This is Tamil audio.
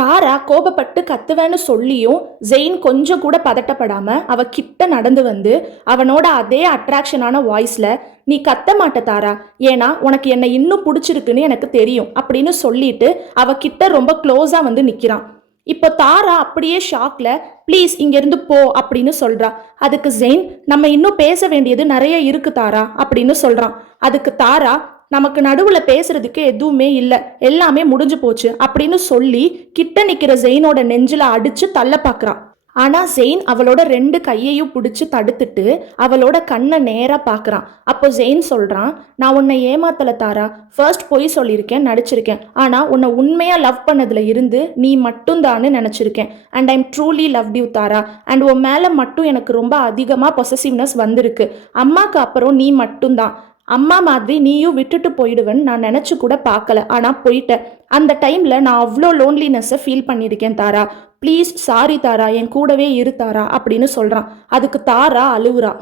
தாரா கோபப்பட்டு கத்துவேன்னு சொல்லியும் ஜெயின் கொஞ்சம் கூட பதட்டப்படாம அவ கிட்ட நடந்து வந்து அவனோட அதே அட்ராக்ஷனான வாய்ஸ்ல, நீ கத்த மாட்ட தாரா, ஏன்னா உனக்கு என்னை இன்னும் பிடிச்சிருக்குன்னு எனக்கு தெரியும் அப்படின்னு சொல்லிட்டு அவ கிட்ட ரொம்ப க்ளோஸா வந்து நிக்கிறான். இப்போ தாரா அப்படியே ஷாக்ல, ப்ளீஸ் இங்கிருந்து போ அப்படின்னு சொல்றா. அதுக்கு ஜெயின், நம்ம இன்னும் பேச வேண்டியது நிறைய இருக்கு தாரா அப்படின்னு சொல்றான். அதுக்கு தாரா, நமக்கு நடுவுல பேசுறதுக்கு எதுவுமே இல்லை, எல்லாமே முடிஞ்சு போச்சு அப்படின்னு சொல்லி கிட்ட நிக்கிற ஜெயினோட நெஞ்சில அடிச்சு தள்ள பாக்குறான். ஆனா ஜெயின் அவளோட 2 கையையும் பிடிச்சு தடுத்துட்டு அவளோட கண்ணை நேரா பாக்குறான். அப்போ ஜெயின் சொல்றான், நான் உன்னை ஏமாத்தல தாரா, ஃபர்ஸ்ட் பொய் சொல்லியிருக்கேன், நடிச்சிருக்கேன், ஆனா உன்னை உண்மையா லவ் பண்ணதுல இருந்து நீ மட்டும் தான் நினைச்சிருக்கேன். And I'm truly love you Tara. And உன் மேல மட்டும் எனக்கு ரொம்ப அதிகமா பொசசிவ்னஸ் வந்திருக்கு. அம்மாக்கு அப்புறம் நீ மட்டும்தான். அம்மா மாதிரி நீயும் விட்டுட்டு போயிடுவேன்னு நான் நினச்சி கூட பார்க்கல, ஆனால் போயிட்டேன். அந்த டைமில் நான் அவ்வளோ லோன்லினஸ்ஸை ஃபீல் பண்ணியிருக்கேன் தாரா. ப்ளீஸ் சாரி தாரா, என் கூடவே இரு தாரா அப்படின்னு சொல்கிறான். அதுக்கு தாரா அழுவுறா.